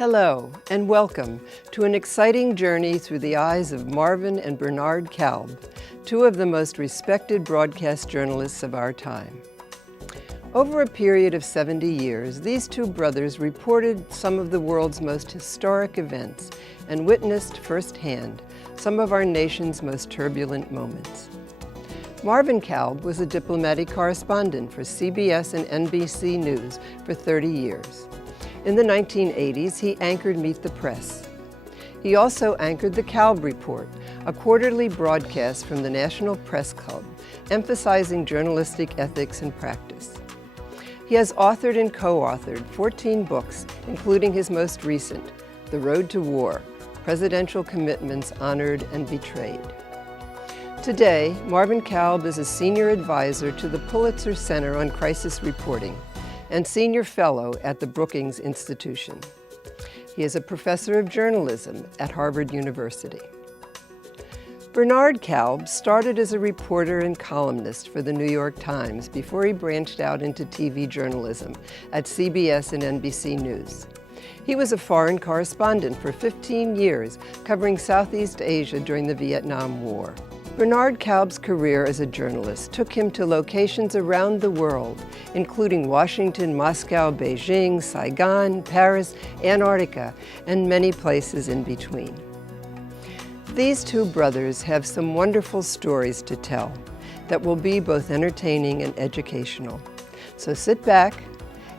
Hello, and welcome to an exciting journey through the eyes of Marvin and Bernard Kalb, two of the most respected broadcast journalists of our time. Over a period of 70 years, these two brothers reported some of the world's most historic events and witnessed firsthand some of our nation's most turbulent moments. Marvin Kalb was a diplomatic correspondent for CBS and NBC News for 30 years. In the 1980s, he anchored Meet the Press. He also anchored the Kalb Report, a quarterly broadcast from the National Press Club, emphasizing journalistic ethics and practice. He has authored and co-authored 14 books, including his most recent, The Road to War, Presidential Commitments Honored and Betrayed. Today, Marvin Kalb is a senior advisor to the Pulitzer Center on Crisis Reporting and senior fellow at the Brookings Institution. He is a professor of journalism at Harvard University. Bernard Kalb started as a reporter and columnist for the New York Times before he branched out into TV journalism at CBS and NBC News. He was a foreign correspondent for 15 years, covering Southeast Asia during the Vietnam War. Bernard Kalb's career as a journalist took him to locations around the world, including Washington, Moscow, Beijing, Saigon, Paris, Antarctica, and many places in between. These two brothers have some wonderful stories to tell that will be both entertaining and educational. So sit back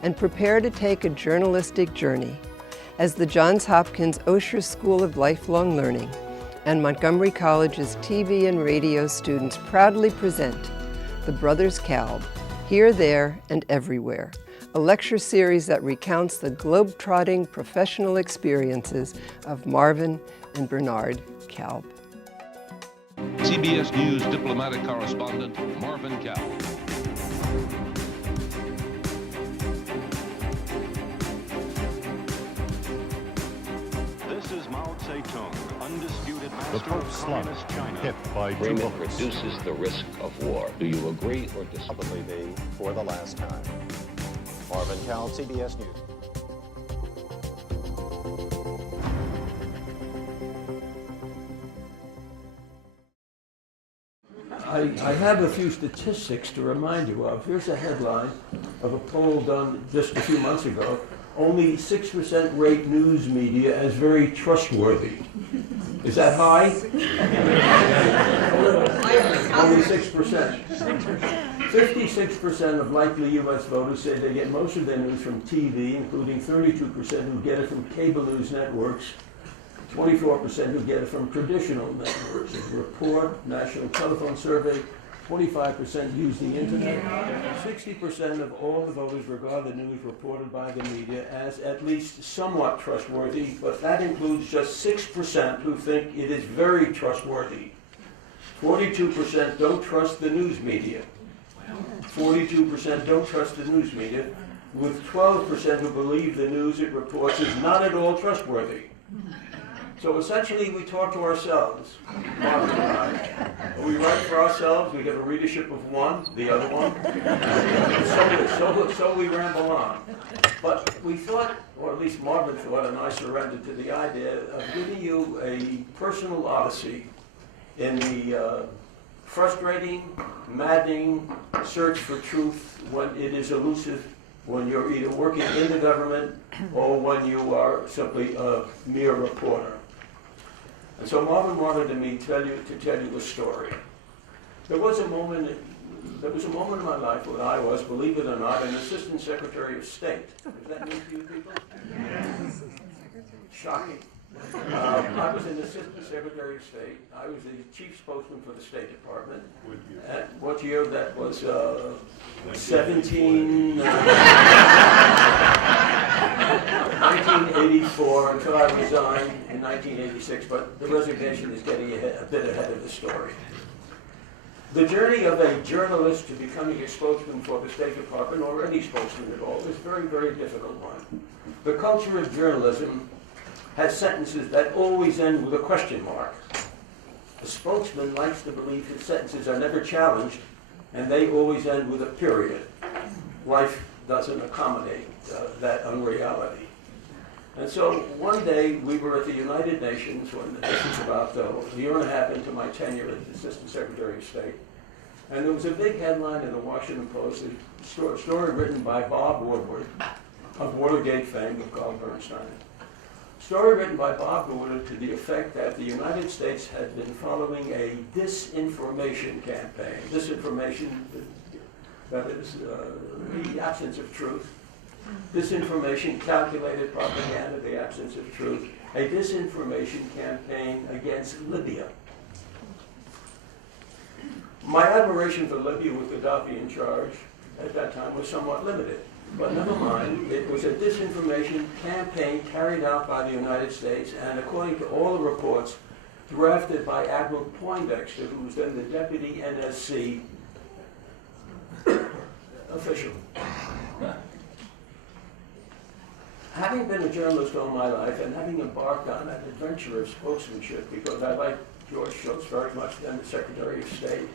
and prepare to take a journalistic journey as the Johns Hopkins Osher School of Lifelong Learning and Montgomery College's TV and radio students proudly present The Brothers Kalb, Here, There, and Everywhere, a lecture series that recounts the globe-trotting professional experiences of Marvin and Bernard Kalb. CBS News diplomatic correspondent Marvin Kalb. This is Mao Zedong, undisputed The master Pope of slump, Communist China. hit by two Agreement bullets. reduces the risk of war. Do you agree or disagree? Probably be for the last time. Marvin Kalb, CBS News. I have a few statistics to remind you of. Here's a headline of a poll done just a few months ago. Only 6% rate news media as very trustworthy. Is that high? Only 6%. 56% of likely U.S. voters say they get most of their news from TV, including 32% who get it from cable news networks, 24% who get it from traditional networks. A report, National Telephone Survey, 25% use the internet. 60% of all the voters regard the news reported by the media as at least somewhat trustworthy, but that includes just 6% who think it is very trustworthy. 42% don't trust the news media. 42% don't trust the news media, with 12% who believe the news it reports is not at all trustworthy. So essentially, we talk to ourselves, Marvin and I. We write for ourselves, we get a readership of one, the other one. So we ramble on. But we thought, or at least Marvin thought, and I surrendered to the idea of giving you a personal odyssey in the frustrating, maddening search for truth when it is elusive, when you're either working in the government or when you are simply a mere reporter. And so Marvin wanted me to tell you a story. There was a moment in my life when I was, believe it or not, an assistant secretary of state. Is that news to you people? Yes. Shocking. I was an assistant secretary of state. I was the chief spokesman for the State Department. At what year? That was 1984 until I resigned in 1986, but the resignation is getting a bit ahead of the story. The journey of a journalist to becoming a spokesman for the State Department, or any spokesman at all, is a very, very difficult one. The culture of journalism has sentences that always end with a question mark. A spokesman likes to believe his sentences are never challenged, and they always end with a period. Life doesn't accommodate that unreality. And so one day we were at the United Nations when this was about a year and a half into my tenure as Assistant Secretary of State. And there was a big headline in the Washington Post, a story written by Bob Woodward of Watergate fame of Carl Bernstein. Story written by Bob Woodward to the effect that the United States had been following a disinformation campaign. Disinformation, that is the absence of truth. Disinformation, calculated propaganda, the absence of truth. A disinformation campaign against Libya. My admiration for Libya with Gaddafi in charge at that time was somewhat limited. But never mind, it was a disinformation campaign carried out by the United States, and according to all the reports, drafted by Admiral Poindexter, who was then the deputy NSC official. Having been a journalist all my life and having embarked on an adventure of spokesmanship, because I like George Shultz very much, then the Secretary of State,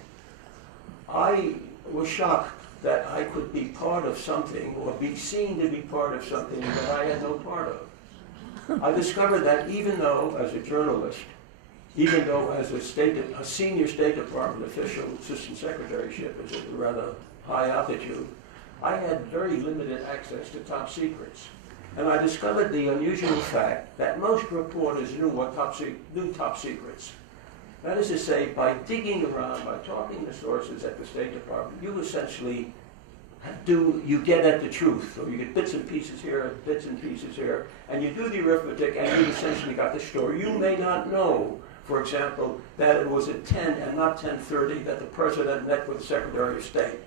I was shocked that I could be part of something or be seen to be part of something that I had no part of. I discovered that even though, as a journalist, even though as a senior State Department official, assistant secretaryship is a rather high altitude, I had very limited access to top secrets. And I discovered the unusual fact that most reporters knew top secrets. That is to say, by digging around, by talking to sources at the State Department, you essentially you get at the truth, or you get bits and pieces here, bits and pieces here, and you do the arithmetic, and you essentially got the story. You may not know, for example, that it was at 10 and not 10:30 that the President met with the Secretary of State.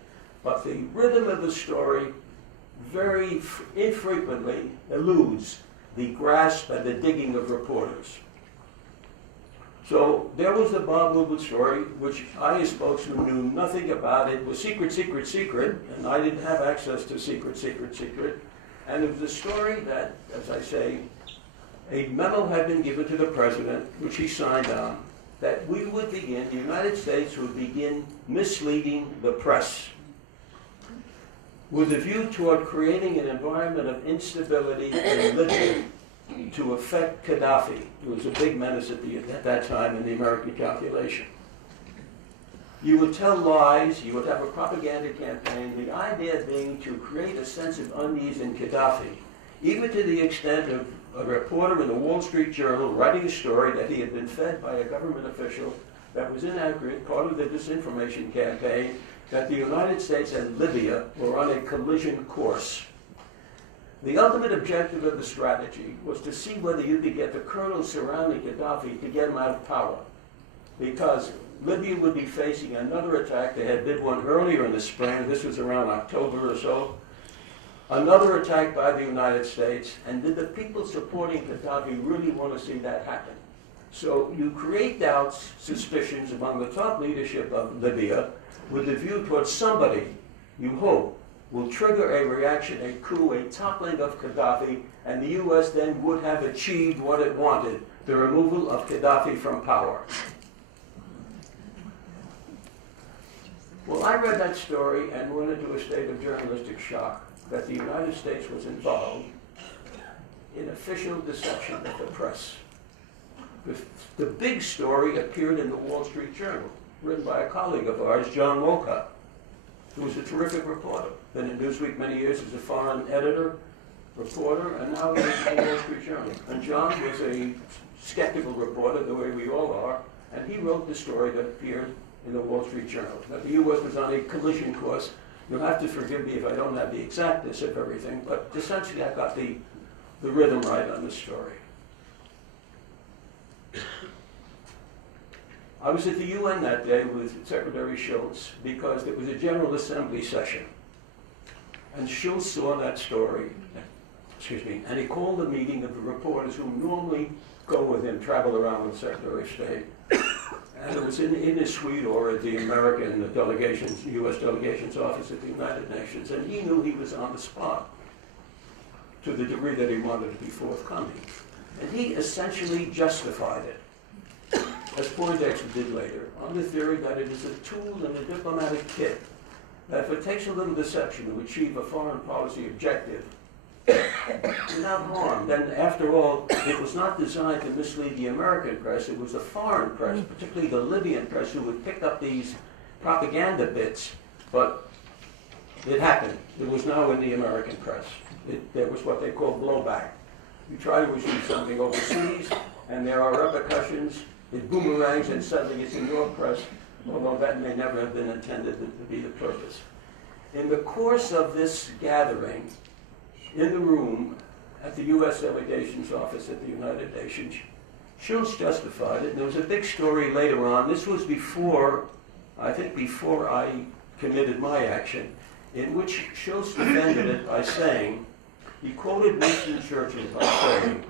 But the rhythm of the story very infrequently eludes the grasp and the digging of reporters. So there was the Bob Woodward story, which I, as spokesman, knew nothing about. It was secret, secret, secret, and I didn't have access to secret, secret, secret. And it was a story that, as I say, a memo had been given to the President, which he signed on, that we would begin, the United States would begin misleading the press with a view toward creating an environment of instability in Libya to affect Gaddafi, who was a big menace at that time in the American calculation. You would tell lies, you would have a propaganda campaign, the idea being to create a sense of unease in Gaddafi, even to the extent of a reporter in the Wall Street Journal writing a story that he had been fed by a government official that was inaccurate, part of the disinformation campaign, that the United States and Libya were on a collision course. The ultimate objective of the strategy was to see whether you could get the colonels surrounding Gaddafi to get him out of power, because Libya would be facing another attack. They had did one earlier in the spring. This was around October or so. Another attack by the United States, and did the people supporting Gaddafi really want to see that happen? So you create doubts, suspicions among the top leadership of Libya with a view towards somebody, you hope, will trigger a reaction, a coup, a toppling of Gaddafi, and the U.S. then would have achieved what it wanted, the removal of Gaddafi from power. Well, I read that story and went into a state of journalistic shock that the United States was involved in official deception of the press. The big story appeared in the Wall Street Journal, written by a colleague of ours, John Wolcott, who was a terrific reporter. Been in Newsweek many years as a foreign editor, reporter, and now he's in the Wall Street Journal. And John was a skeptical reporter, the way we all are, and he wrote the story that appeared in the Wall Street Journal, that the U.S. was on a collision course. You'll have to forgive me if I don't have the exactness of everything, but essentially I got the rhythm right on this story. I was at the UN that day with Secretary Shultz because it was a General Assembly session. And Shultz saw that story, and he called a meeting of the reporters who normally go with him, travel around with the Secretary of State. And it was in his suite or at the American delegations, U.S. delegation's office at the United Nations, and he knew he was on the spot to the degree that he wanted to be forthcoming. And he essentially justified it, as Poindexter did later, on the theory that it is a tool in a diplomatic kit, that if it takes a little deception to achieve a foreign policy objective, without harm. Then, after all, it was not designed to mislead the American press. It was the foreign press, particularly the Libyan press, who would pick up these propaganda bits. But it happened. It was now in the American press. There was what they call blowback. You try to issue something overseas, and there are repercussions. It boomerangs, and suddenly it's in your press, although that may never have been intended to be the purpose. In the course of this gathering, in the room at the U.S. delegation's office at the United Nations, Schultz justified it, and there was a big story later on. This was before I committed my action, in which Schultz defended it by saying, he quoted Winston Churchill by saying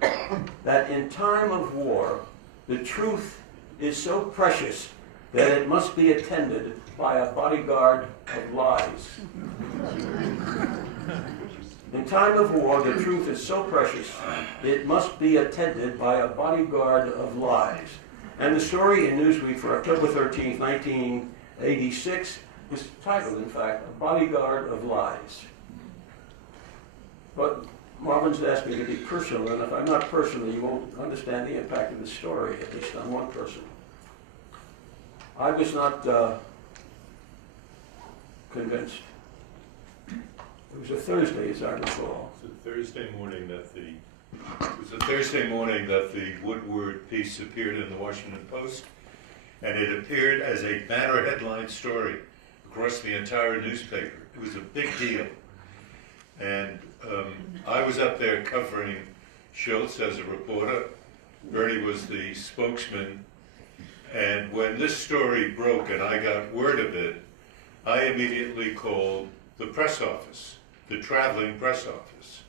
that in time of war, the truth is so precious that it must be attended by a bodyguard of lies. In time of war, the truth is so precious, it must be attended by a bodyguard of lies. And the story in Newsweek for October 13th, 1986, was titled, in fact, A Bodyguard of Lies. But Marvin's asked me to be personal, and if I'm not personal, you won't understand the impact of the story, at least on one person. I was not convinced. It was a Thursday, as I recall. It was a Thursday morning that the Woodward piece appeared in the Washington Post, and it appeared as a banner headline story across the entire newspaper. It was a big deal. And I was up there covering Schultz as a reporter. Bernie was the spokesman. And when this story broke and I got word of it, I immediately called the press office, the traveling press office,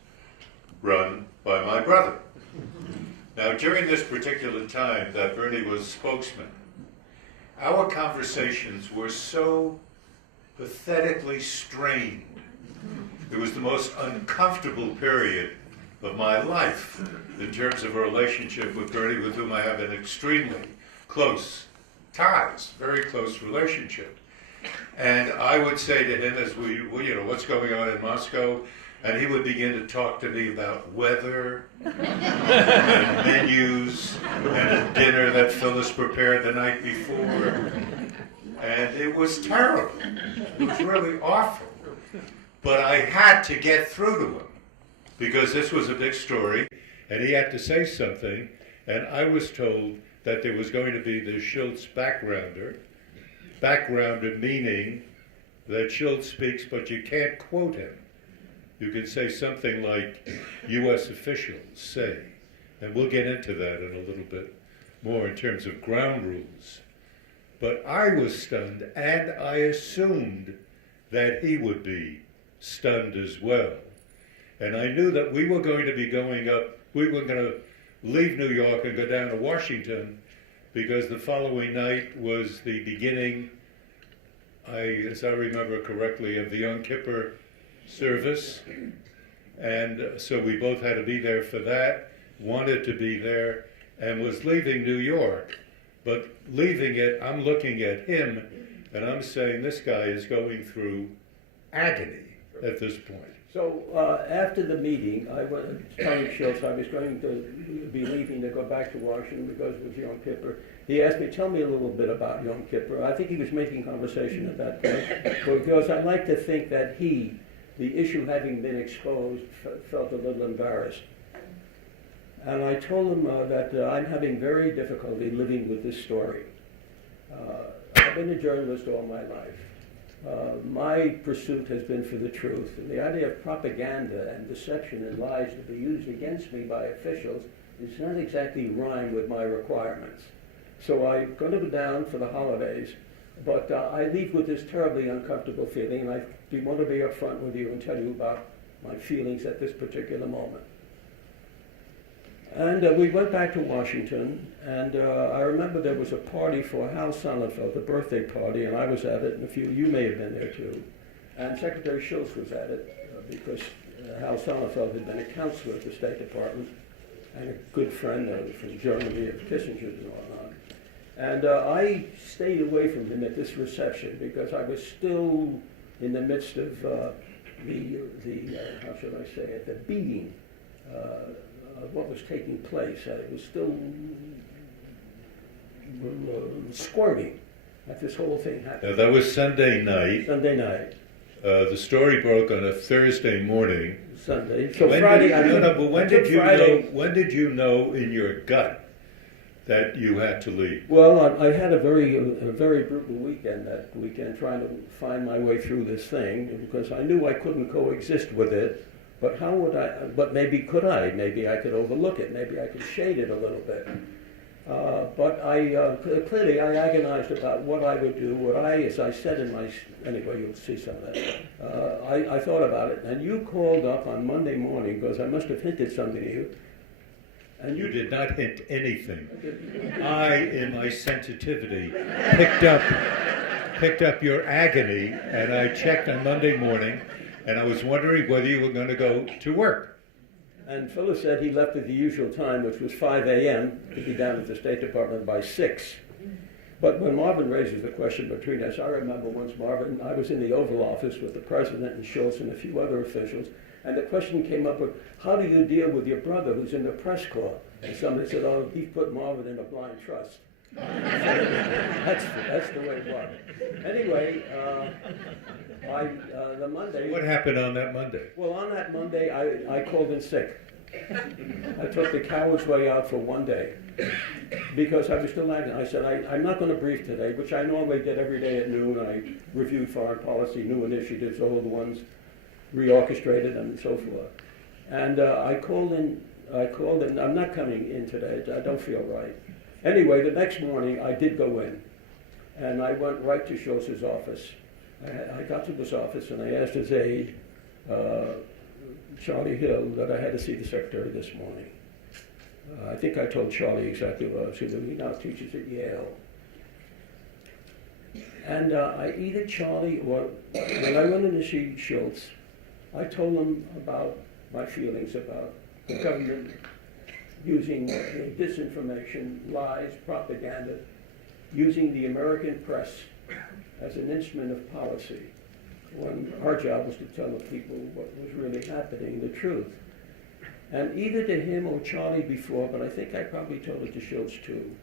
run by my brother. Now, during this particular time that Bernie was spokesman, our conversations were so pathetically strained. It was the most uncomfortable period of my life in terms of a relationship with Bernie, with whom I have an extremely close ties, very close relationship. And I would say to him as what's going on in Moscow? And he would begin to talk to me about weather and menus and a dinner that Phyllis prepared the night before. And it was terrible. It was really awful. But I had to get through to him because this was a big story and he had to say something. And I was told that there was going to be the Schultz backgrounder meaning that Schultz speaks, but you can't quote him. You can say something like, U.S. officials say, and we'll get into that in a little bit more in terms of ground rules. But I was stunned, and I assumed that he would be stunned as well. And I knew that we were going to be going up, we were going to leave New York and go down to Washington, because the following night was the beginning, as I remember correctly, of the Yom Kippur service. And so we both had to be there for that, wanted to be there, and was leaving New York. But leaving it, I'm looking at him, and I'm saying this guy is going through agony at this point. So after the meeting, I went telling Schultz I was going to be leaving to go back to Washington because it was Yom Kippur. He asked me, tell me a little bit about Yom Kippur. I think he was making conversation at that point because I like to think that he, the issue having been exposed, felt a little embarrassed. And I told him that I'm having very difficulty living with this story. I've been a journalist all my life. My pursuit has been for the truth, and the idea of propaganda and deception and lies to be used against me by officials is not exactly rhyme with my requirements. So I'm going to go down for the holidays, but I leave with this terribly uncomfortable feeling, and I want to be upfront with you and tell you about my feelings at this particular moment. And we went back to Washington, and I remember there was a party for Hal Sonnenfeld, a birthday party, and I was at it, and you may have been there too. And Secretary Schultz was at it because Hal Sonnenfeld had been a counselor at the State Department and a good friend from Germany of Kissinger's and whatnot. And I stayed away from him at this reception because I was still in the midst of how should I say it, the beating of what was taking place. It was still squirting at this whole thing happening. Now, that was Sunday night. Sunday night. The story broke on a Thursday morning. Sunday. So when Friday. When did you know in your gut that you had to leave? Well, I had a very brutal weekend that weekend, trying to find my way through this thing, because I knew I couldn't coexist with it. But how would I? But maybe could I? Maybe I could overlook it. Maybe I could shade it a little bit. But clearly I agonized about what I would do. As I said in my, anyway, you'll see some of that. I thought about it, and you called up on Monday morning, because I must have hinted something to you. And You did not hint anything. I, in my sensitivity, picked up your agony, and I checked on Monday morning, and I was wondering whether you were going to go to work. And Phyllis said he left at the usual time, which was 5 a.m., to be down at the State Department by 6. But when Marvin raises the question between us, I remember once I was in the Oval Office with the President and Schultz and a few other officials, and the question came up with, how do you deal with your brother who's in the press corps? And somebody said, oh, he put Marvin in a blind trust. That's the way it was. Anyway, the Monday... What happened on that Monday? Well, on that Monday, I called in sick. I took the coward's way out for one day because I was still acting. I said, I'm not going to brief today, which I normally did every day at noon. I reviewed foreign policy, new initiatives, old ones, reorchestrated, and so forth. And I called in, I'm not coming in today. I don't feel right. Anyway, the next morning, I did go in. And I went right to Schultz's office. I got to his office, and I asked his aide, Charlie Hill, that I had to see the secretary this morning. I think I told Charlie exactly what I was going to do. He now teaches at Yale. And either Charlie or when I went in to see Schultz, I told him about my feelings about the government using disinformation, lies, propaganda, using the American press as an instrument of policy, when our job was to tell the people what was really happening, the truth. And either to him or Charlie before, but I think I probably told it to Schultz too,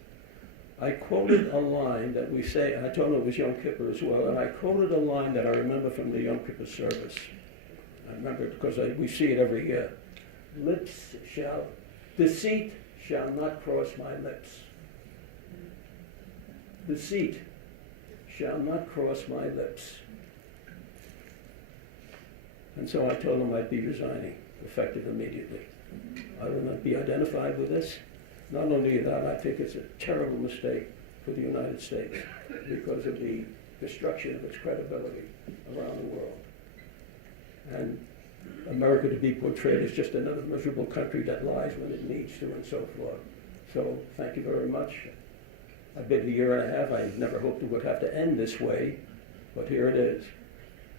I quoted a line that we say, and I told him it was Yom Kippur as well, and I quoted a line that I remember from the Yom Kippur service. I remember it because we see it every year. Deceit shall not cross my lips. Deceit shall not cross my lips. And so I told him I'd be resigning, effective immediately. I will not be identified with this. Not only that, I think it's a terrible mistake for the United States because of the destruction of its credibility around the world. And America to be portrayed as just another miserable country that lies when it needs to and so forth. So thank you very much. I've been a year and a half. I never hoped it would have to end this way, but here it is.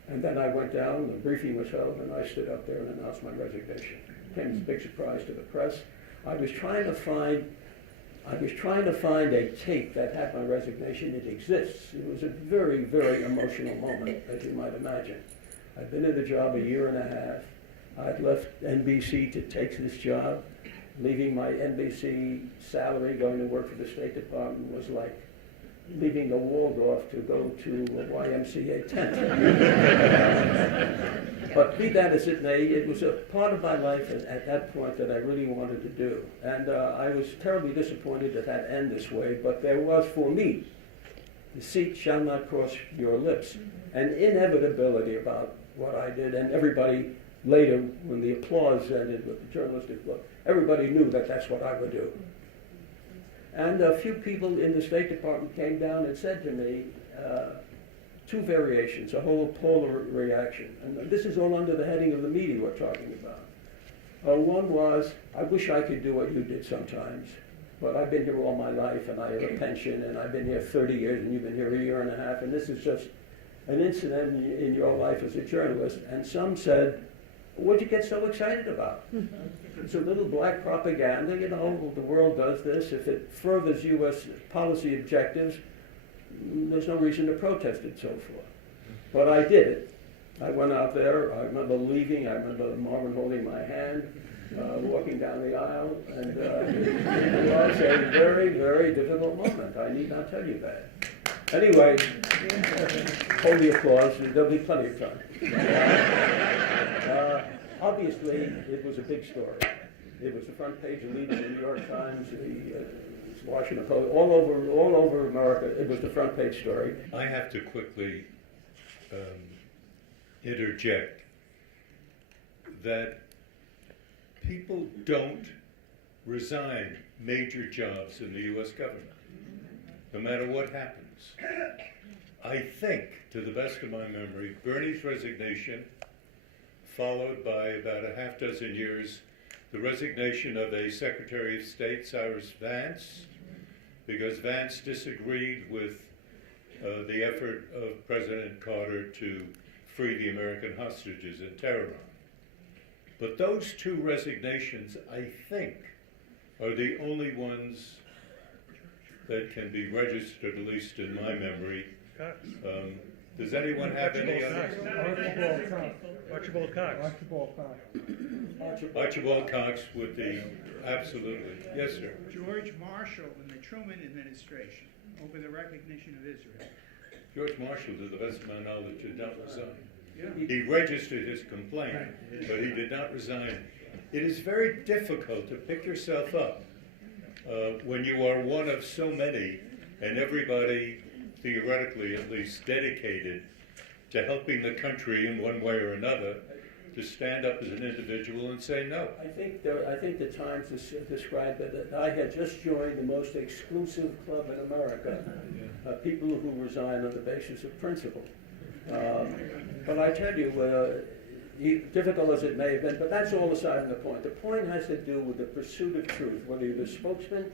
And then I went down, the briefing was held, and I stood up there and announced my resignation. It came as a big surprise to the press. I was trying to find a tape that had my resignation. It exists. It was a very, very emotional moment, as you might imagine. I'd been in the job a year and a half. I'd left NBC to take this job. Leaving my NBC salary, going to work for the State Department was like leaving the Waldorf to go to a YMCA tent. But be that as it may, it was a part of my life at that point that I really wanted to do. And I was terribly disappointed that that ended this way, but there was, for me, deceit shall not cross your lips, an inevitability about what I did, and everybody later, when the applause ended with the journalistic book, everybody knew that that's what I would do. And a few people in the State Department came down and said to me, two variations, a whole polar reaction. And this is all under the heading of the media we're talking about. One was, I wish I could do what you did sometimes, but I've been here all my life and I have a pension and I've been here 30 years and you've been here a year and a half and this is just an incident in your life as a journalist. And some said, what'd you get so excited about? It's a little black propaganda, you know, the world does this. If it furthers U.S. policy objectives, there's no reason to protest it, so forth. But I did it. I went out there, I remember leaving, I remember Marvin holding my hand, walking down the aisle, and it was a very, very difficult moment. I need not tell you that. Anyway, hold the applause, there'll be plenty of time. Obviously, it was a big story. It was the front page of the New York Times, the Washington Post, all over America. It was the front page story. I have to quickly interject that people don't resign major jobs in the U.S. government, no matter what happens. I think, to the best of my memory, Bernie's resignation, followed by about a half dozen years, the resignation of a Secretary of State, Cyrus Vance, because Vance disagreed with the effort of President Carter to free the American hostages in Tehran. But those two resignations, I think, are the only ones that can be registered, at least in my memory. Does anyone have any others? Archibald Cox. Archibald Cox would be, absolutely. Yes, sir. George Marshall in the Truman administration over the recognition of Israel. George Marshall, to the best of my knowledge, did not resign. He registered his complaint, but he did not resign. It is very difficult to pick yourself up when you are one of so many, and everybody, theoretically at least, dedicated to helping the country in one way or another, to stand up as an individual and say no. I think the Times described it that I had just joined the most exclusive club in America, people who resign on the basis of principle. But I tell you, difficult as it may have been, but that's all aside from the point. The point has to do with the pursuit of truth, whether you're the spokesman.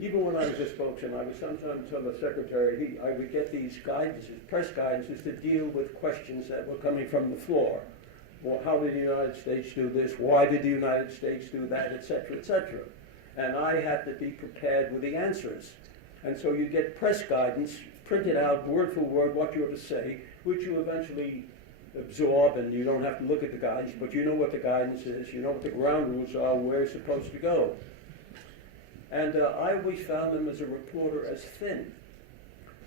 Even when I was a spokesman, I would sometimes tell the secretary, I would get these guidances, press guidances, to deal with questions that were coming from the floor. Well, how did the United States do this? Why did the United States do that, et cetera, et cetera? And I had to be prepared with the answers. And so you get press guidance, printed out word for word what you have to say, which you eventually absorb, and you don't have to look at the guidance, but you know what the guidance is, you know what the ground rules are, where you're supposed to go. And I always found them as a reporter as thin,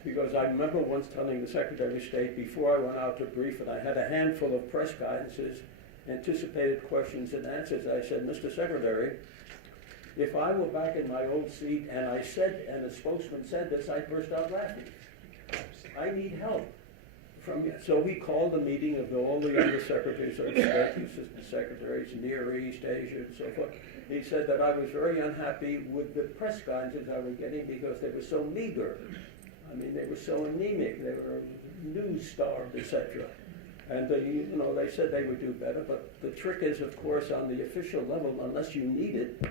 because I remember once telling the Secretary of State before I went out to brief, and I had a handful of press guidances, anticipated questions and answers. I said, Mr. Secretary, if I were back in my old seat and I said, and the spokesman said this, I'd burst out laughing. I need help from you. So we called a meeting of all the other secretaries of state, the assistant secretaries, Near East, Asia, and so forth. He said that I was very unhappy with the press guidances I was getting because they were so meager. I mean, they were so anemic. They were news-starved, etc. And they said they would do better. But the trick is, of course, on the official level, unless you need it,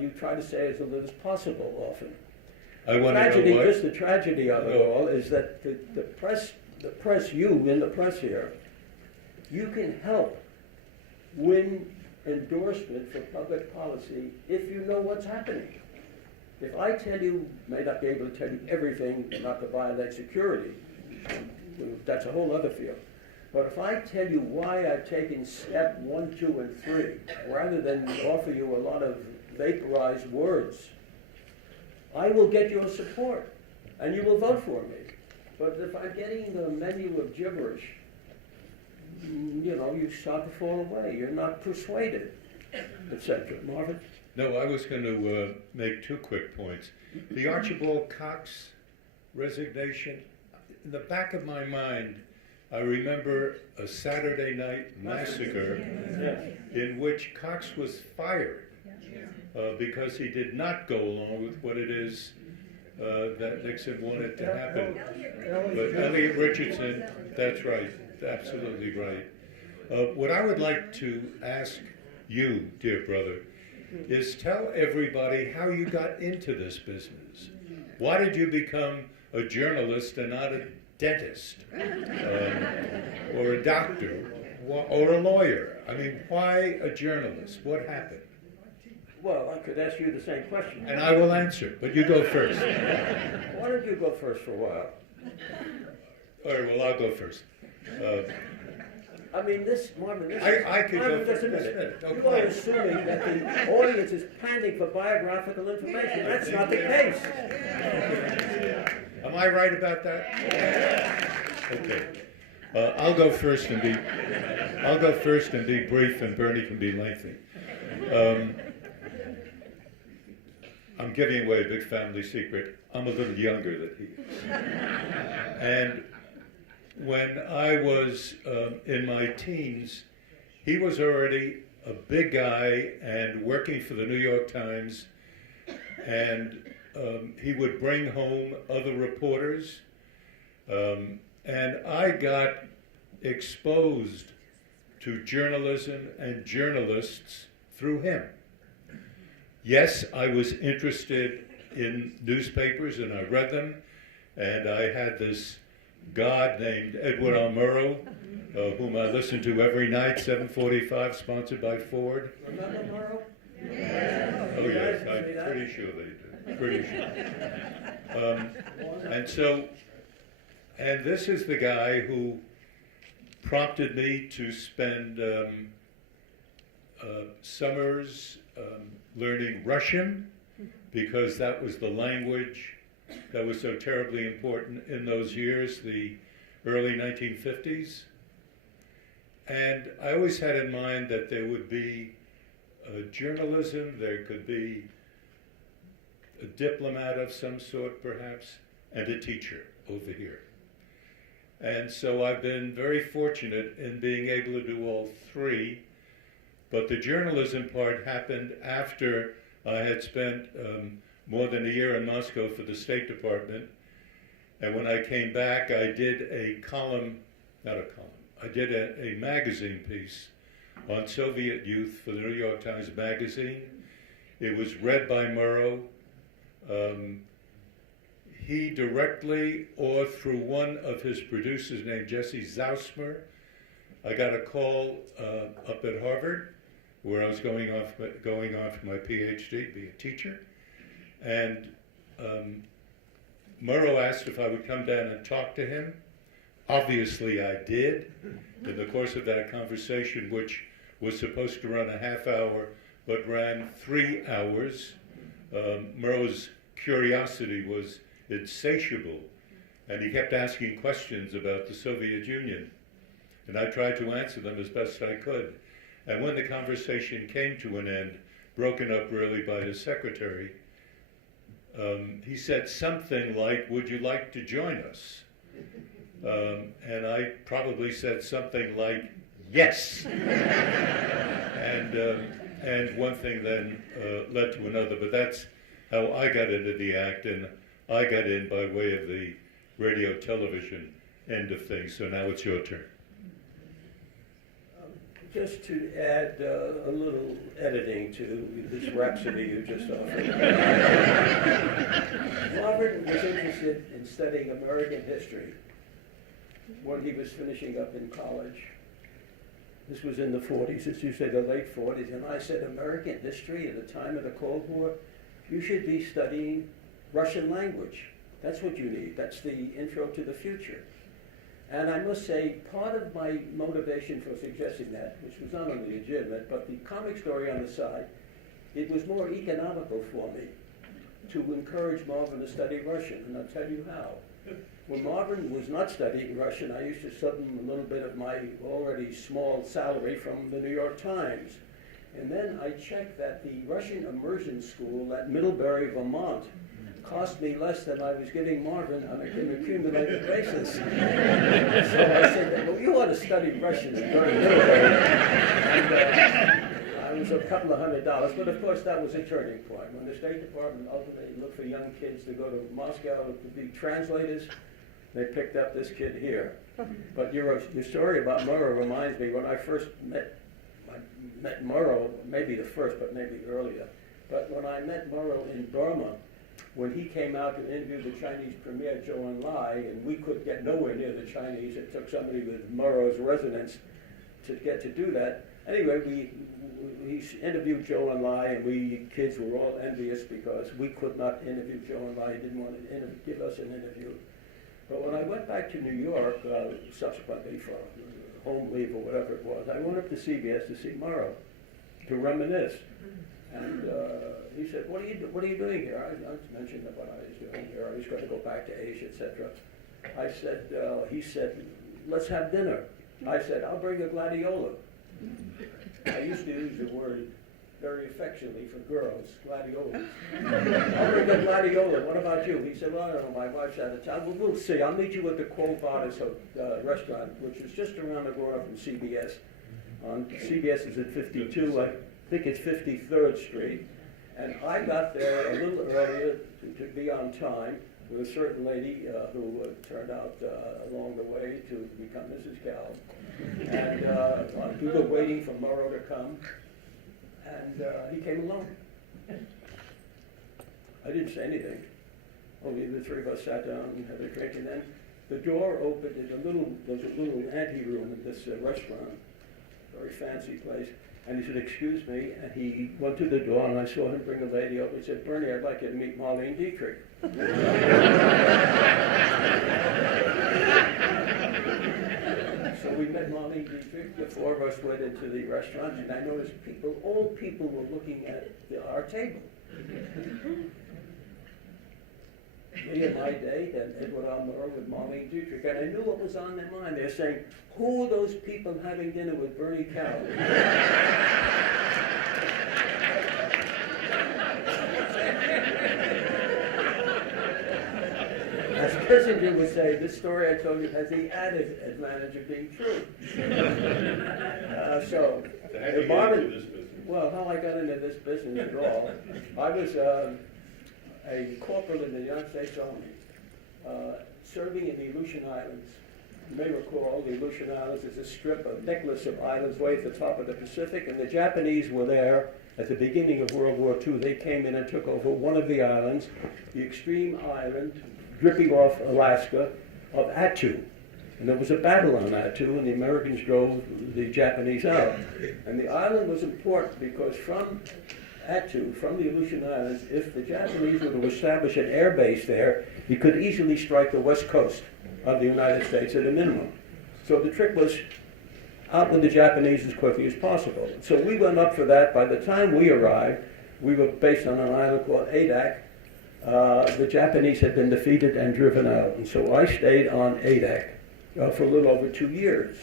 you try to say as little as possible. Often, just the tragedy of it all is that the press, you in the press here, you can help win endorsement for public policy if you know what's happening. If I tell you, may not be able to tell you everything, not to violate security, that's a whole other field. But if I tell you why I've taken step 1, 2, and 3, rather than offer you a lot of vaporized words, I will get your support, and you will vote for me. But if I'm getting the menu of gibberish, you start to fall away. You're not persuaded, etc. Marvin? No, I was going to make 2 quick points. The Archibald Cox resignation, in the back of my mind, I remember a Saturday night massacre in which Cox was fired because he did not go along with what it is that Nixon wanted to happen. But Elliot Richardson, that's right, absolutely right. What I would like to ask you, dear brother, is tell everybody how you got into this business. Why did you become a journalist and not a dentist or a doctor or a lawyer? I mean, why a journalist? What happened? Well, I could ask you the same question. And I will answer, but you go first. Why don't you go first for a while? All right, well, I'll go first. I mean, this, Marvin, this I could Marvin, go for just a this minute. minute. No You are problem. assuming that the audience is panting for biographical information. That's not the case. Am I right about that? Okay. I'll go first and be brief, and Bernie can be lengthy. I'm giving away a big family secret. I'm a little younger than he is. And when I was in my teens, he was already a big guy and working for the New York Times, and he would bring home other reporters, and I got exposed to journalism and journalists through him. Yes, I was interested in newspapers, and I read them, and I had this god named Edward R. Murrow, whom I listened to every night, 7:45, sponsored by Ford. Remember Murrow? Oh yes, I'm pretty sure they do. Pretty sure. And this is the guy who prompted me to spend summers learning Russian, because that was the language that was so terribly important in those years, the early 1950s. And I always had in mind that there would be journalism, there could be a diplomat of some sort perhaps, and a teacher over here. And so I've been very fortunate in being able to do all three, but the journalism part happened after I had spent more than a year in Moscow for the State Department. And when I came back, I did I did a magazine piece on Soviet youth for the New York Times Magazine. It was read by Murrow. He directly, or through one of his producers named Jesse Zausmer, I got a call up at Harvard, where I was going on for my PhD, be a teacher. And Murrow asked if I would come down and talk to him. Obviously I did. In the course of that conversation, which was supposed to run a half hour, but ran 3 hours, Murrow's curiosity was insatiable, and he kept asking questions about the Soviet Union. And I tried to answer them as best I could. And when the conversation came to an end, broken up really by his secretary, he said something like, "Would you like to join us?" And I probably said something like, "Yes." And one thing then led to another, but that's how I got into the act, and I got in by way of the radio television end of things. So now it's your turn. Just to add a little editing to this rhapsody you just offered. Marvin was interested in studying American history when he was finishing up in college. This was in the 40s, as you say, the late 40s, and I said, American history at the time of the Cold War? You should be studying Russian language. That's what you need. That's the intro to the future. And I must say, part of my motivation for suggesting that, which was not only legitimate, but the comic story on the side, it was more economical for me to encourage Marvin to study Russian, and I'll tell you how. When Marvin was not studying Russian, I used to sub him a little bit of my already small salary from the New York Times. And then I checked that the Russian immersion school at Middlebury, Vermont, cost me less than I was giving Marvin on an accumulated basis. So I said, well, you ought to study Russian and go to Middlebury. And it was a couple of $100, but of course that was a turning point. When the State Department ultimately looked for young kids to go to Moscow to be translators, they picked up this kid here. But your story about Murrow reminds me, when I first met Murrow, maybe the first, but maybe earlier, but when I met Murrow in Burma, when he came out to interview the Chinese premier, Zhou Enlai, and we could get nowhere near the Chinese, it took somebody with Murrow's resonance to get to do that. Anyway, he interviewed Zhou Enlai, and we kids were all envious because we could not interview Zhou Enlai. He didn't want to give us an interview. But when I went back to New York, subsequently for home leave or whatever it was. I went up to CBS to see Morrow, to reminisce. And he said, what are you doing here? I mentioned what I was doing here. I was going to go back to Asia, etc. I said, he said, let's have dinner. I said, I'll bring a gladiola. I used to use the word very affectionately for girls, gladiolas. I'll bring a gladiola. What about you? He said, well, I don't know, my wife's out of town. Well, we'll see. I'll meet you at the Quo Vadis restaurant, which is just around the corner from CBS. CBS is at 52. I think it's 53rd Street. And I got there a little earlier to be on time with a certain lady who turned out along the way to become Mrs. Kalb. And we were waiting for Morrow to come, and he came along. I didn't say anything. Only the three of us sat down and had a drink, and then the door opened. There's a little ante-room in this restaurant, very fancy place. And he said, excuse me, and he went to the door, and I saw him bring a lady over. He said, Bernie, I'd like you to meet Marlene Dietrich. So we met Marlene Dietrich. The four of us went into the restaurant, and I noticed all people were looking at our table. Me and my date, and Edward Almore with Marlene Dietrich, and I knew what was on their mind. They're saying, who are those people having dinner with Bernie Kalb? As Kissinger would say, this story I told you has the added advantage of being true. Well, how I got into this business at all, I was a corporal in the United States Army, serving in the Aleutian Islands. You may recall the Aleutian Islands is a strip, a necklace of islands way at the top of the Pacific, and the Japanese were there at the beginning of World War II. They came in and took over one of the islands, the extreme island, dripping off Alaska, of Attu. And there was a battle on Attu, and the Americans drove the Japanese out. And the island was important because from Attu, from the Aleutian Islands, if the Japanese were to establish an air base there, he could easily strike the west coast of the United States at a minimum. So the trick was out with the Japanese as quickly as possible. So we went up for that. By the time we arrived, we were based on an island called Adak. The Japanese had been defeated and driven out. And so I stayed on Adak for a little over 2 years.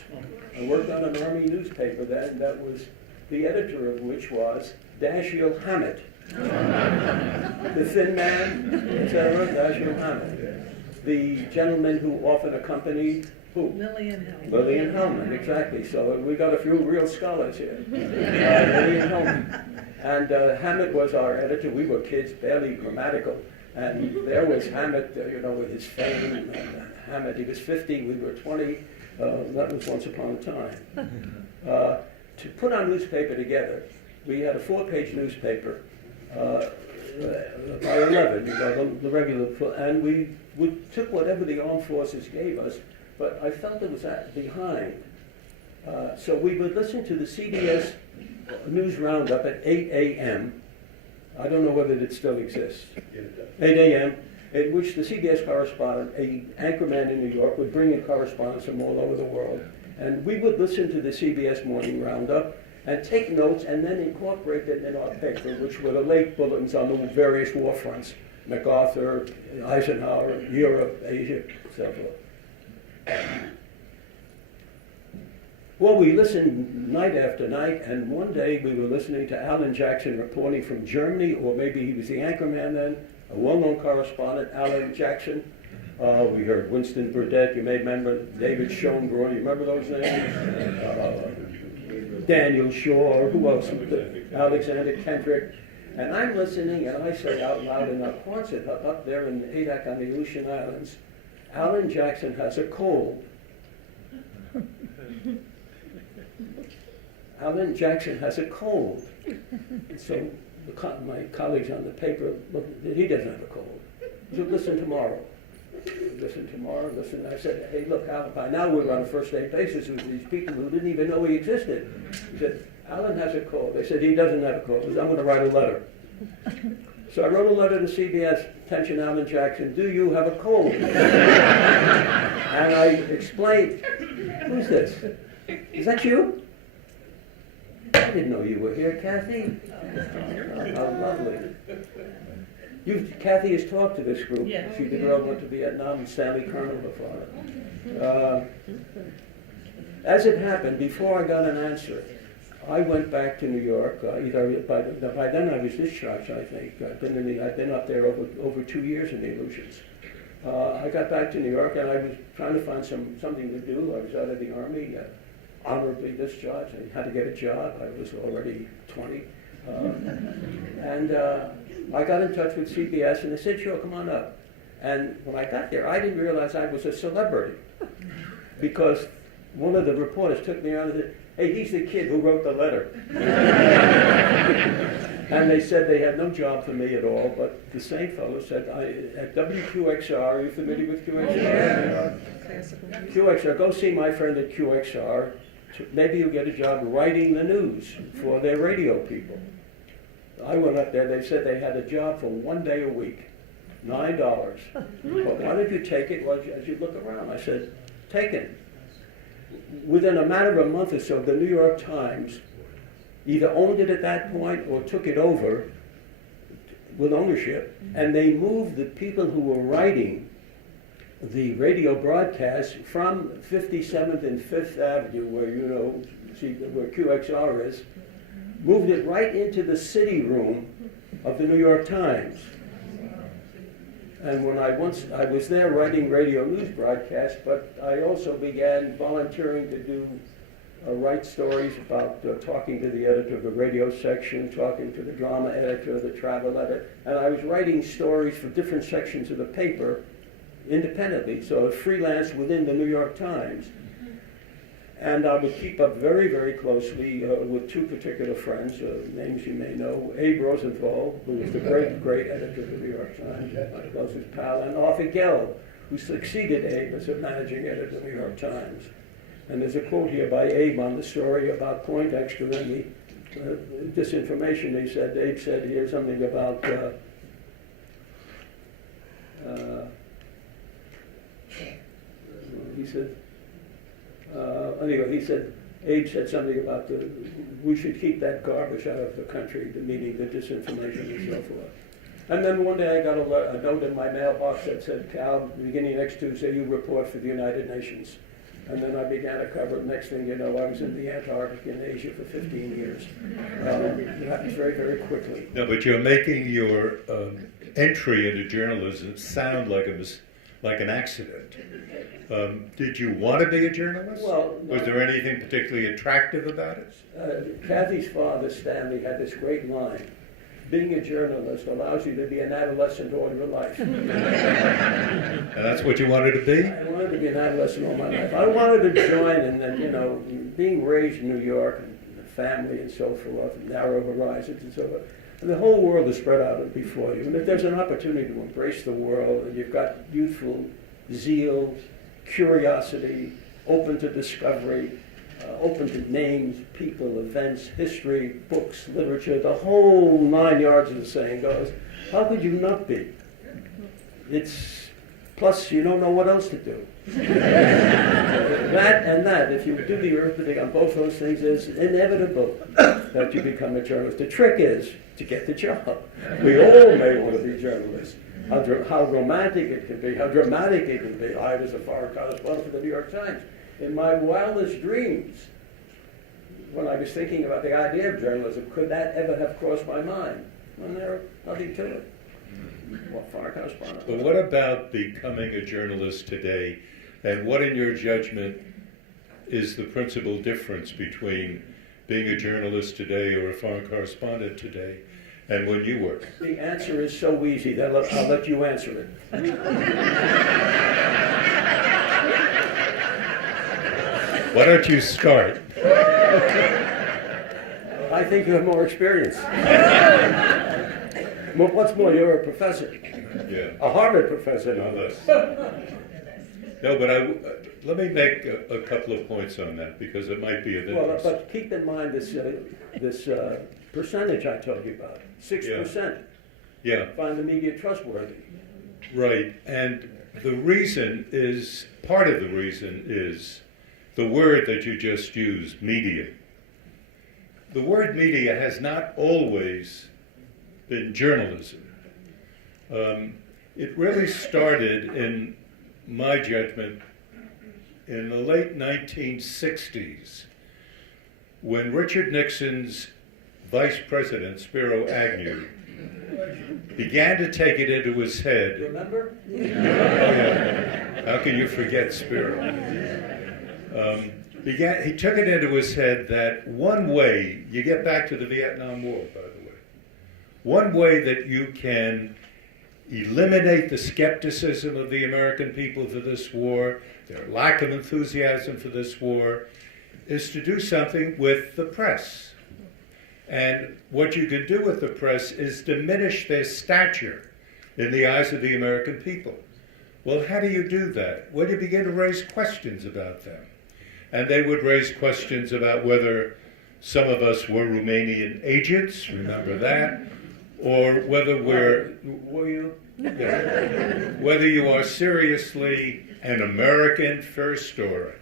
I worked on an army newspaper then, that was the editor of which was Dashiell Hammett. The thin man, etc., Dashiell Hammett. The gentleman who often accompanied who? Lillian Hellman, exactly. So we got a few real scholars here. Lillian Hellman. And Hammett was our editor. We were kids, barely grammatical. And there was Hammett, with his fame. Hammett, he was 50, we were 20. That was once upon a time. To put our newspaper together, we had a 4-page newspaper, by 11, the regular, and we took whatever the armed forces gave us, but I felt it was behind. So we would listen to the CBS News Roundup at 8 a.m. I don't know whether it still exists. 8 a.m., in which the CBS correspondent, an anchorman in New York, would bring in correspondents from all over the world. And we would listen to the CBS Morning Roundup and take notes and then incorporate it in our paper, which were the late bulletins on the various war fronts, MacArthur, Eisenhower, Europe, Asia, etc. Well, we listened night after night, and one day we were listening to Alan Jackson reporting from Germany, or maybe he was the anchorman then, a well-known correspondent, Alan Jackson. We heard Winston Burdett, you may remember David Schoenbrunn, you remember those names? Daniel Shaw, who else? Alexander Kendrick. And I'm listening, and I say out loud in a Quonset hut up there in Adak on the Aleutian Islands, Alan Jackson has a cold. Alan Jackson has a cold. So my colleagues on the paper, look, he doesn't have a cold. So listen tomorrow. Listen. I said, hey, look, Alan, by now we were on a first-name basis with these people who didn't even know he existed. He said, Alan has a cold. They said, he doesn't have a cold. He said, I'm going to write a letter. So I wrote a letter to CBS, attention Alan Jackson, do you have a cold? And I explained, who's this? that you? I didn't know you were here, Kathy. Oh, how lovely. Kathy has talked to this group. Yeah. She the girl went to Vietnam and Stanley Colonel, her father. As it happened, before I got an answer, I went back to New York. By then I was discharged, I think. I'd been up there over 2 years in the Illusions. I got back to New York and I was trying to find something to do. I was out of the Army, honorably discharged. I had to get a job. I was already 20. And I got in touch with CBS and they said, sure, come on up. And when I got there, I didn't realize I was a celebrity because one of the reporters took me on and said, hey, he's the kid who wrote the letter. And they said they had no job for me at all, but the same fellow said, at WQXR, are you familiar with QXR? Yeah. QXR, go see my friend at QXR. Maybe you'll get a job writing the news for their radio people. I went up there, they said they had a job for 1 day a week, $9. But why don't you take it as you look around? I said, taken. Within a matter of a month or so, the New York Times either owned it at that point or took it over with ownership, and they moved the people who were writing the radio broadcasts from 57th and 5th Avenue, where where QXR is, moved it right into the city room of the New York Times. And when I was there writing radio news broadcasts, but I also began volunteering to write stories about talking to the editor of the radio section, talking to the drama editor, the travel editor, and I was writing stories for different sections of the paper independently, so freelance within the New York Times. And I would keep up very, very closely with two particular friends, names you may know, Abe Rosenthal, who was the great, great editor of the New York Times, my closest pal, and Arthur Gelb, who succeeded Abe as a managing editor of the New York Times. And there's a quote here by Abe on the story about Poindexter and the disinformation. Abe said here something about Abe said something about we should keep that garbage out of the country, meaning the disinformation and so forth. And then one day I got a note in my mailbox that said, Cal, beginning next Tuesday, you report for the United Nations. And then I began to cover it. Next thing you know, I was in the Antarctic in Asia for 15 years. It happens very, very quickly. No, but you're making your entry into journalism sound like an accident. Did you want to be a journalist? Well, was there anything particularly attractive about it? Kathy's father, Stanley, had this great line. Being a journalist allows you to be an adolescent all your life. And that's what you wanted to be? I wanted to be an adolescent all my life. I wanted to join, and then, being raised in New York, and family and so forth, and narrow horizons and so forth. And the whole world is spread out before you. And if there's an opportunity to embrace the world, and you've got youthful zeal, curiosity, open to discovery, open to names, people, events, history, books, literature, the whole 9 yards, as the saying goes, how could you not be? Plus you don't know what else to do. that, if you do the arithmetic on both those things, it's inevitable that you become a journalist. The trick is to get the job. We all may want to be journalists. How romantic it can be, how dramatic it can be. I was a foreign correspondent for the New York Times. In my wildest dreams, when I was thinking about the idea of journalism, could that ever have crossed my mind? Well, there's nothing to it. What foreign correspondent? But what about becoming a journalist today? And what, in your judgment, is the principal difference between being a journalist today or a foreign correspondent today and when you were? The answer is so easy that I'll let you answer it. Why don't you start? I think you have more experience. What's more, you're a professor. Yeah. A Harvard professor, no less. No, but let me make a couple of points on that because it might be of interest. Well, but keep in mind this percentage I told you about, 6%. Yeah. Find the media trustworthy. Right, and part of the reason is the word that you just used, media. The word media has not always been journalism. It really started, in my judgment, in the late 1960s, when Richard Nixon's vice president, Spiro Agnew, began to take it into his head. Remember? Oh, yeah. How can you forget Spiro? He took it into his head that one way, you get back to the Vietnam War, by the way, one way that you can eliminate the skepticism of the American people for this war, their lack of enthusiasm for this war, is to do something with the press. And what you can do with the press is diminish their stature in the eyes of the American people. Well, how do you do that? Well, you begin to raise questions about them. And they would raise questions about whether some of us were Romanian agents, remember that, or whether were you? Yeah. Whether you are seriously an American first, or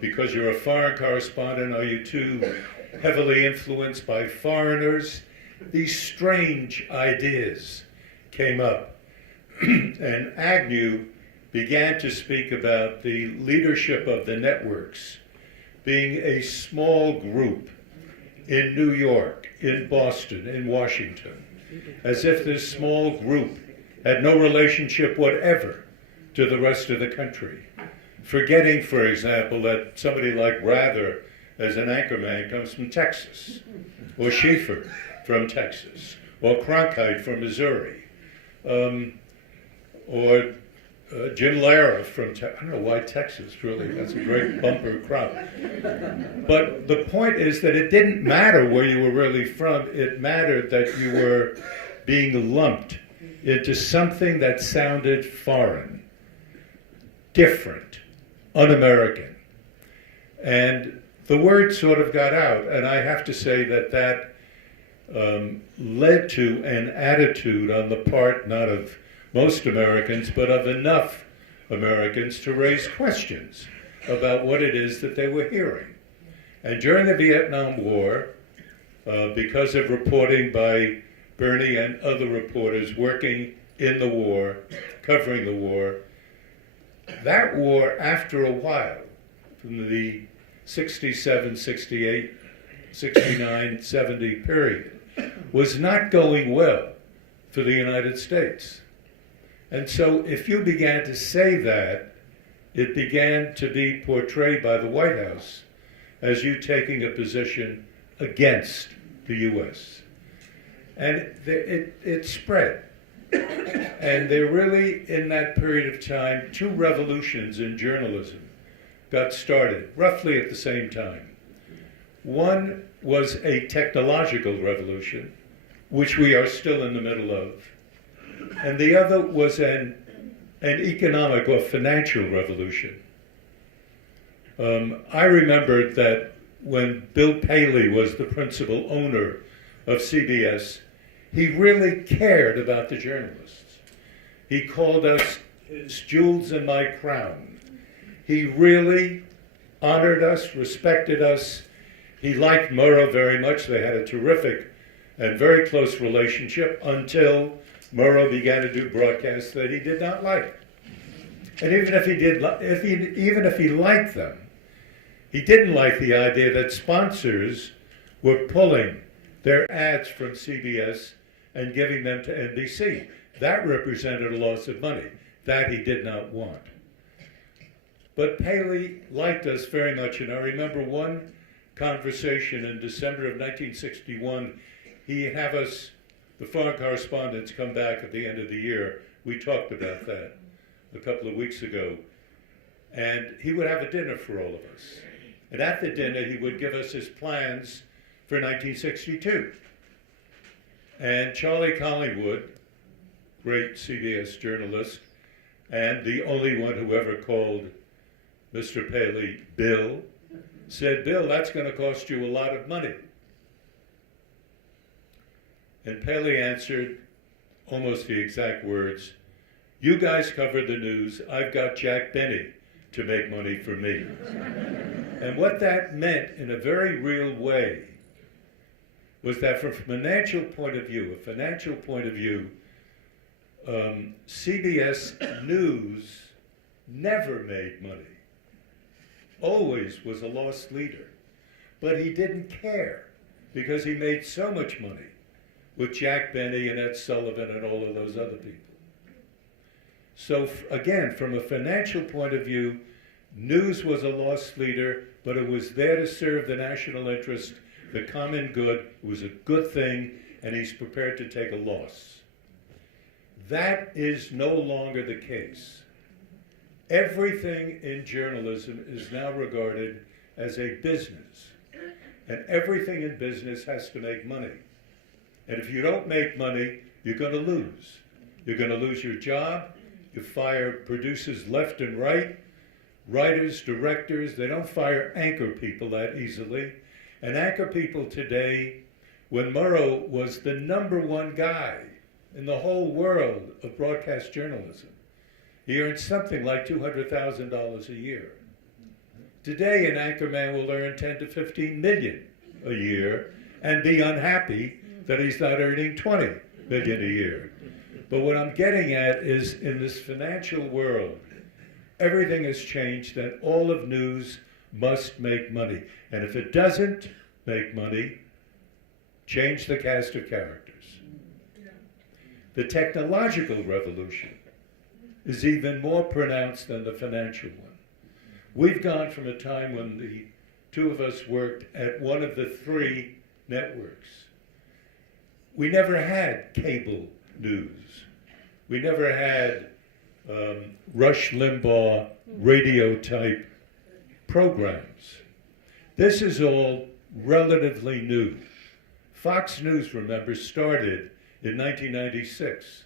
because you're a foreign correspondent, are you too heavily influenced by foreigners? These strange ideas came up. And Agnew began to speak about the leadership of the networks being a small group in New York, in Boston, in Washington, as if this small group had no relationship whatever to the rest of the country. Forgetting, for example, that somebody like Rather, as an anchorman, comes from Texas, or Schieffer from Texas, or Cronkite from Missouri, or Jim Lara from I don't know why Texas, really. That's a great bumper crop. But the point is that it didn't matter where you were really from. It mattered that you were being lumped into something that sounded foreign, different, un-American. And the word sort of got out, and I have to say that led to an attitude on the part not of most Americans, but of enough Americans to raise questions about what it is that they were hearing. And during the Vietnam War, because of reporting by Bernie and other reporters working in the war, covering the war, that war, after a while, from the 67, 68, 69, 70 period, was not going well for the United States. And so if you began to say that, it began to be portrayed by the White House as you taking a position against the U.S. And it spread. And there really, in that period of time, two revolutions in journalism got started, roughly at the same time. One was a technological revolution, which we are still in the middle of, and the other was an economic or financial revolution. I remembered that when Bill Paley was the principal owner of CBS, he really cared about the journalists. He called us his jewels in my crown. He really honored us, respected us. He liked Murrow very much. They had a terrific and very close relationship until Murrow began to do broadcasts that he did not like. And even if he liked them, he didn't like the idea that sponsors were pulling their ads from CBS and giving them to NBC. That represented a loss of money. That he did not want. But Paley liked us very much, and I remember one conversation in December of 1961. He'd have us, the foreign correspondents, come back at the end of the year. We talked about that a couple of weeks ago. And he would have a dinner for all of us. And at the dinner, he would give us his plans for 1962. And Charlie Collingwood, great CBS journalist, and the only one who ever called Mr. Paley Bill, said, "Bill, that's going to cost you a lot of money." And Paley answered, almost the exact words, "You guys cover the news. I've got Jack Benny to make money for me. And what that meant in a very real way was that from a financial point of view, CBS News never made money, always was a lost leader. But he didn't care because he made so much money with Jack Benny and Ed Sullivan and all of those other people. So again, from a financial point of view, news was a lost leader, but it was there to serve the national interest, the common good. It was a good thing, and he's prepared to take a loss. That is no longer the case. Everything in journalism is now regarded as a business, and everything in business has to make money. And if you don't make money, you're going to lose. You're going to lose your job. You fire producers left and right, writers, directors. They don't fire anchor people that easily. And anchor people today, when Murrow was the #1 guy in the whole world of broadcast journalism, he earned something like $200,000 a year. Today, an anchorman will earn 10 to 15 million a year and be unhappy that he's not earning 20 million a year. But what I'm getting at is, in this financial world, everything has changed, and all of news must make money. And if it doesn't make money, change the cast of characters. The technological revolution is even more pronounced than the financial one. We've gone from a time when the two of us worked at one of the 3 networks. We never had cable news. We never had Rush Limbaugh radio-type programs. This is all relatively new. Fox News, remember, started in 1996,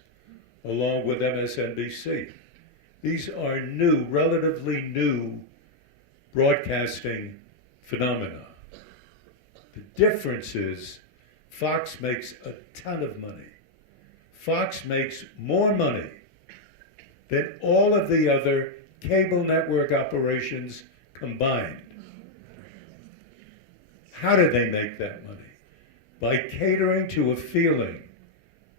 along with MSNBC. These are new, relatively new broadcasting phenomena. The difference is Fox makes a ton of money. Fox makes more money than all of the other cable network operations combined. How do they make that money? By catering to a feeling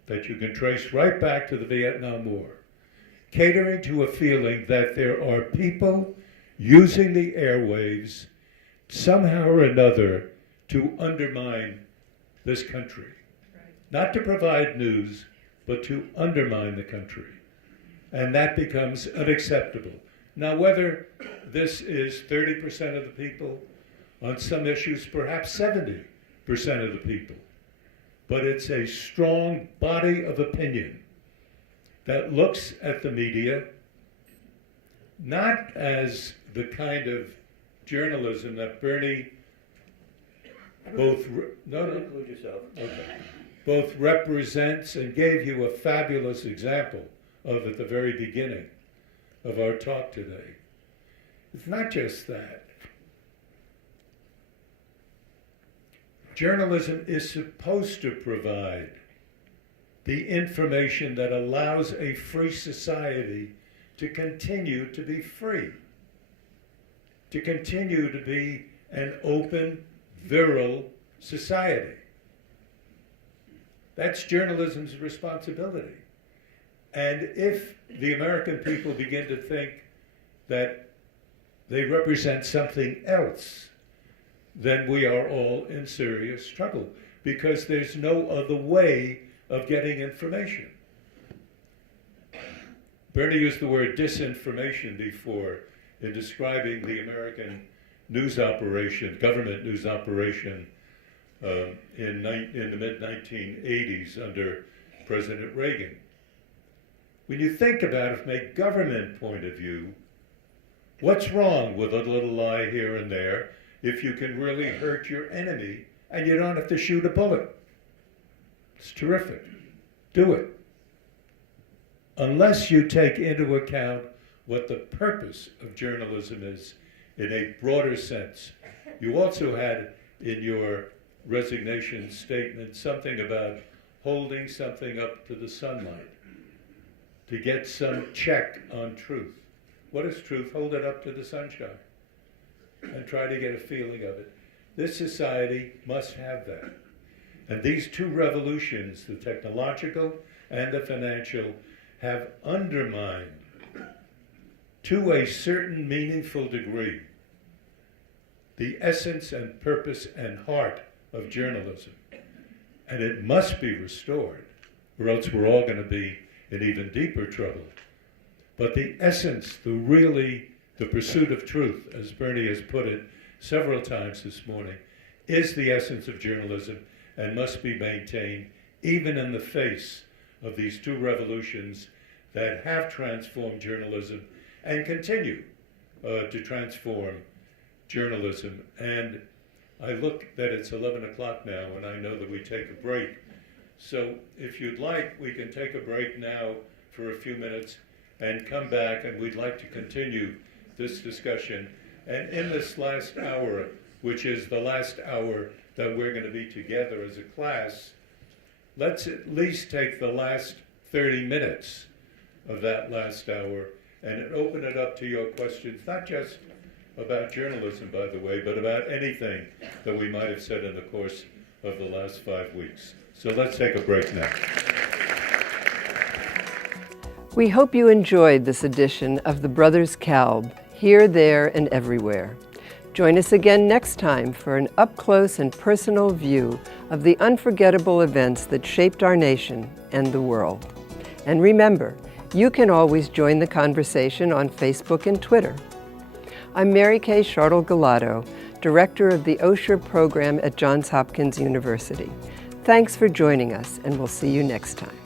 that you can trace right back to the Vietnam War. Catering to a feeling that there are people using the airwaves somehow or another to undermine this country. Not to provide news, but to undermine the country. And that becomes unacceptable. Now, whether this is 30% of the people, on some issues perhaps 70% of the people, but it's a strong body of opinion that looks at the media not as the kind of journalism that Bernie both represents and gave you a fabulous example of at the very beginning of our talk today. It's not just that. Journalism is supposed to provide the information that allows a free society to continue to be free, to continue to be an open, virile society. That's journalism's responsibility. And if the American people begin to think that they represent something else, then we are all in serious trouble, because there's no other way of getting information. Bernie used the word disinformation before in describing the American news operation, government news operation, in the mid-1980s under President Reagan. When you think about it from a government point of view, what's wrong with a little lie here and there if you can really hurt your enemy and you don't have to shoot a bullet? It's terrific. Do it. Unless you take into account what the purpose of journalism is in a broader sense. You also had in your resignation statement something about holding something up to the sunlight to get some check on truth. what is truth? Hold it up to the sunshine and try to get a feeling of it. This society must have that. And these two revolutions, the technological and the financial, have undermined, to a certain meaningful degree, the essence and purpose and heart of journalism. And it must be restored, or else we're all going to be in even deeper trouble. But the essence, the pursuit of truth, as Bernie has put it several times this morning, is the essence of journalism and must be maintained even in the face of these two revolutions that have transformed journalism and continue to transform journalism. And I look that it's 11 o'clock now, and I know that we take a break. So if you'd like, we can take a break now for a few minutes and come back, and we'd like to continue this discussion. And in this last hour, which is the last hour that we're going to be together as a class, let's at least take the last 30 minutes of that last hour and open it up to your questions, not just about journalism, by the way, but about anything that we might have said in the course of the last 5 weeks. So let's take a break now. We hope you enjoyed this edition of the Brothers Kalb, Here, There, and Everywhere. Join us again next time for an up-close and personal view of the unforgettable events that shaped our nation and the world. And remember, you can always join the conversation on Facebook and Twitter. I'm Mary Kay Chartle-Galato, Director of the Osher Program at Johns Hopkins University. Thanks for joining us, and we'll see you next time.